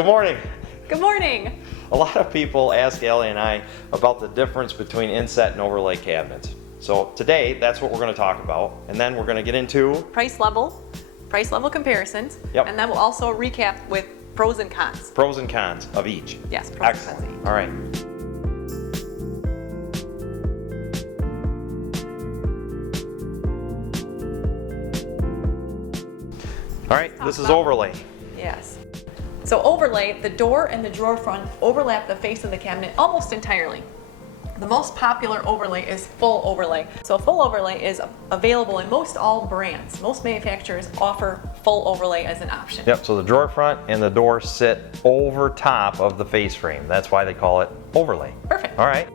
Good morning. Good morning. A lot of people ask Ellie and I about the difference between inset and overlay cabinets. So today, that's what we're going to talk about, and then we're going to get into Price level comparisons, Yep. and then we'll also recap with pros and cons. pros and cons of each. Yes, pros Excellent. and cons. All right. All right, this is overlay. Yes. So overlay, the door and the drawer front overlap the face of the cabinet almost entirely. The most popular overlay is full overlay. So full overlay is available in most all brands. Most manufacturers offer full overlay as an option. Yep, so the drawer front and the door sit over top of the face frame. That's why they call it overlay. Perfect. All right.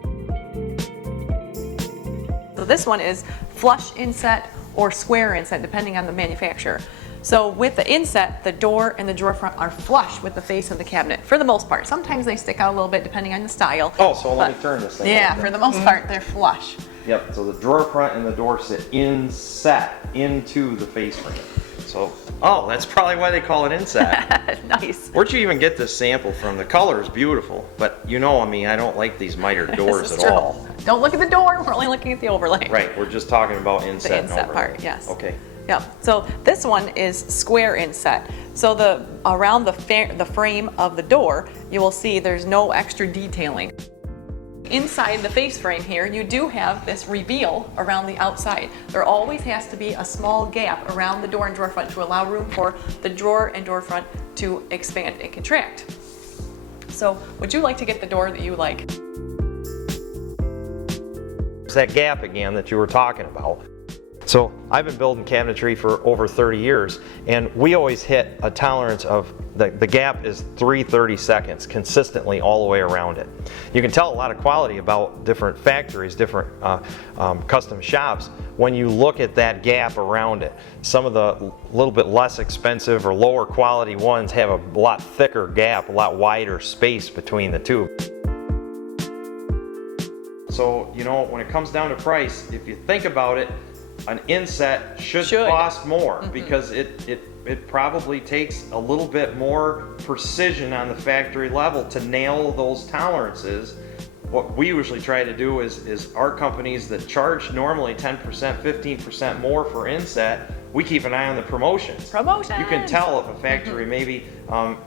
So this one is flush inset or square inset, depending on the manufacturer. So with the inset, the door and the drawer front are flush with the face of the cabinet for the most part. Sometimes they stick out a little bit depending on the style. Oh, so let me turn this thing. Yeah, over. for the most part, they're flush. Yep, so the drawer front and the door sit inset into the face frame. So, oh, that's probably why they call it inset. Nice. Where'd you even get this sample from? The color is beautiful, but you know me, I don't like these mitered doors This at is true. all. Don't look at the door, we're only looking at the overlay. Right, we're just talking about inset The and inset overlay. part, yes. Okay. Yeah, so this one is square inset. So around the frame of the door, you will see there's no extra detailing. Inside the face frame here, you do have this reveal around the outside. There always has to be a small gap around the door and drawer front to allow room for the drawer and drawer front to expand and contract. So would you like to get the door that you like? It's that gap again that you were talking about. So I've been building cabinetry for over 30 years, and we always hit a tolerance of the gap is 3/32 consistently all the way around it. You can tell a lot of quality about different factories, different custom shops when you look at that gap around it. Some of the little bit less expensive or lower quality ones have a lot thicker gap, a lot wider space between the two. So, you know, when it comes down to price, if you think about it, an inset should cost more because it probably takes a little bit more precision on the factory level to nail those tolerances. What we usually try to do is our companies that charge normally 10%, 15% more for inset, we keep an eye on the promotions. Promotions! You can tell if a factory maybe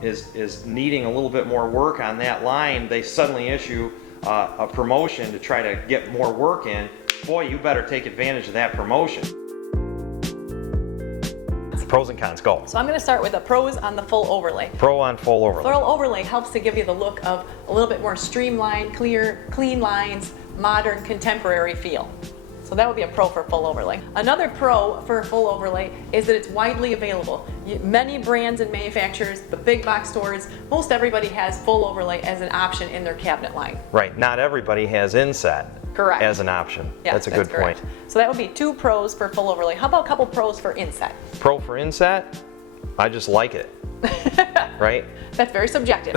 is needing a little bit more work on that line, they suddenly issue a promotion to try to get more work in. Boy, you better take advantage of that promotion. Pros and cons, go. So I'm going to start with the pros on the full overlay. Pro on full overlay. Full overlay helps to give you the look of a little bit more streamlined, clean lines, modern, contemporary feel. So that would be a pro for full overlay. Another pro for full overlay is that it's widely available. Many brands and manufacturers, the big box stores, most everybody has full overlay as an option in their cabinet line. Right, not everybody has inset. Correct. As an option. Yeah, that's a good correct. point. So that would be 2 pros for full overlay. How about a couple pros for inset? Pro for inset, I just like it. Right? That's very subjective.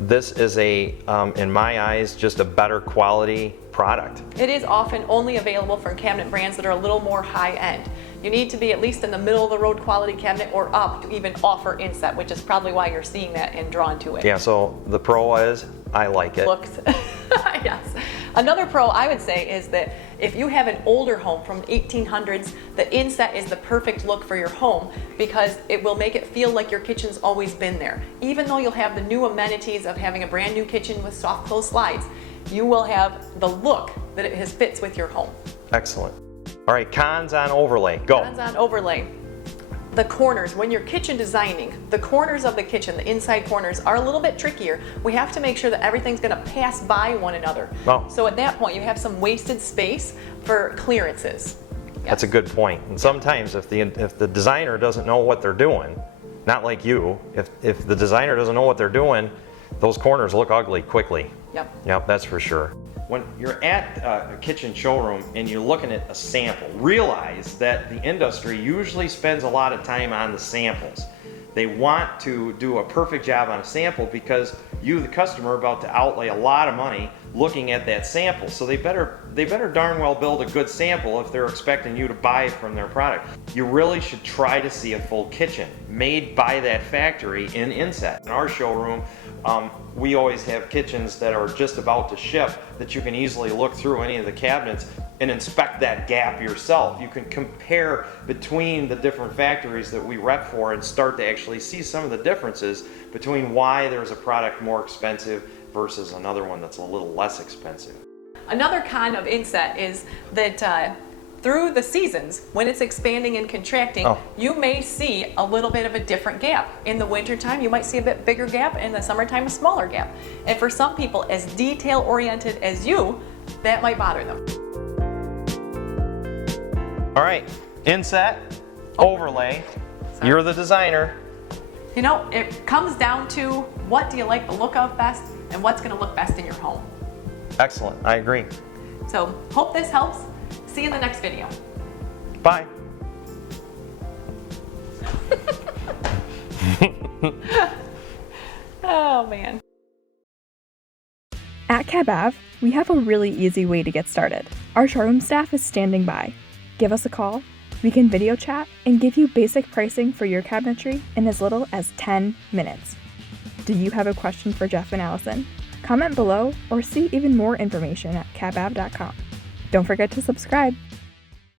This is in my eyes, just a better quality product. It is often only available from cabinet brands that are a little more high-end. You need to be at least in the middle of the road quality cabinet or up to even offer inset, which is probably why you're seeing that and drawn to it. Yeah, so the pro is, I like it. Looks. Yes. Another pro I would say is that if you have an older home from the 1800s, the inset is the perfect look for your home because it will make it feel like your kitchen's always been there. Even though you'll have the new amenities of having a brand new kitchen with soft close slides, you will have the look that it fits with your home. Excellent. All right, cons on overlay, go. Cons on overlay. The corners, when you're kitchen designing, the corners of the kitchen, the inside corners, are a little bit trickier. We have to make sure that everything's going to pass by one another. Oh. So at that point, you have some wasted space for clearances. That's a good point. And sometimes if the designer doesn't know what they're doing, not like you, if the designer doesn't know what they're doing, those corners look ugly quickly. Yep. Yep, that's for sure. When you're at a kitchen showroom and you're looking at a sample, realize that the industry usually spends a lot of time on the samples. They want to do a perfect job on a sample because you, the customer, are about to outlay a lot of money looking at that sample. So they better they better darn well build a good sample if they're expecting you to buy from their product. You really should try to see a full kitchen made by that factory in Inset. In our showroom, we always have kitchens that are just about to ship that you can easily look through any of the cabinets and inspect that gap yourself. You can compare between the different factories that we rep for and start to actually see some of the differences between why there's a product more expensive versus another one that's a little less expensive. Another con of Inset is that through the seasons, when it's expanding and contracting, you may see a little bit of a different gap. In the wintertime, you might see a bit bigger gap. In the summertime, a smaller gap. And for some people, as detail-oriented as you, that might bother them. All right, Inset, overlay. Sorry. You're the designer. You know, it comes down to what do you like the look of best and what's going to look best in your home. Excellent, I agree. So, hope this helps. See you in the next video. Bye. Oh man. At CabAve, we have a really easy way to get started. Our showroom staff is standing by. Give us a call, we can video chat, and give you basic pricing for your cabinetry in as little as 10 minutes. Do you have a question for Jeff and Allison? Comment below or see even more information at cabave.com. Don't forget to subscribe.